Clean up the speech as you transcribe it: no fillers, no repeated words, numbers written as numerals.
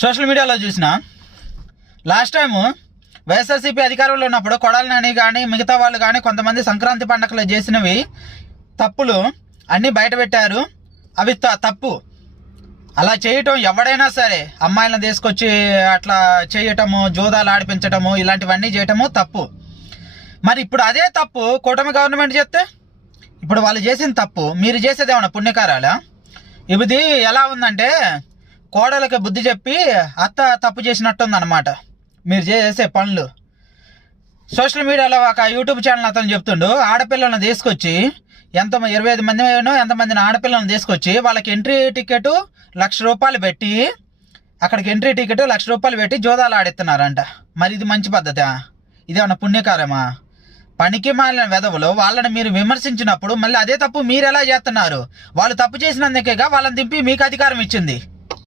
Social మీడియాలో చూసిన last time YSRCP అధికారంలో ఉన్నప్పుడు కొడాలి నాని కానీ మిగతా వాళ్ళు కానీ కొంతమంది సంక్రాంతి పండగలో చేసినవి తప్పులు అన్నీ బయట పెట్టారు. అవి తప్పు. అలా చేయటం ఎవడైనా సరే, అమ్మాయిలను తీసుకొచ్చి అట్లా చేయటము, జోదాలు ఆడిపించటము, ఇలాంటివన్నీ చేయటము తప్పు. మరి ఇప్పుడు అదే తప్పు కూటమి గవర్నమెంట్ చేస్తే, ఇప్పుడు వాళ్ళు చేసిన తప్పు మీరు చేసేదేమన్నా పుణ్యకారాలా? ఇది ఎలా ఉందంటే కోడలకి బుద్ధి చెప్పి అత్త తప్పు చేసినట్టుందన్నమాట మీరు చేసే పనులు. సోషల్ మీడియాలో ఒక యూట్యూబ్ ఛానల్ అతను చెప్తుండు, ఆడపిల్లలను తీసుకొచ్చి 25 మంది ఎంతమందిని ఆడపిల్లలను తీసుకొచ్చి వాళ్ళకి ఎంట్రీ టికెట్ ₹1,00,000 పెట్టి, అక్కడికి ఎంట్రీ టికెట్ ₹1,00,000 పెట్టి జోదాలు ఆడిస్తున్నారంట. మరి ఇది మంచి పద్ధతా? ఇదేమన్నా పుణ్యకారమా? పనికి మాలిన వెధవులు వాళ్ళని మీరు విమర్శించినప్పుడు మళ్ళీ అదే తప్పు మీరు ఎలా చేస్తున్నారు? వాళ్ళు తప్పు చేసినందుకేగా వాళ్ళని దింపి మీకు అధికారం ఇచ్చింది.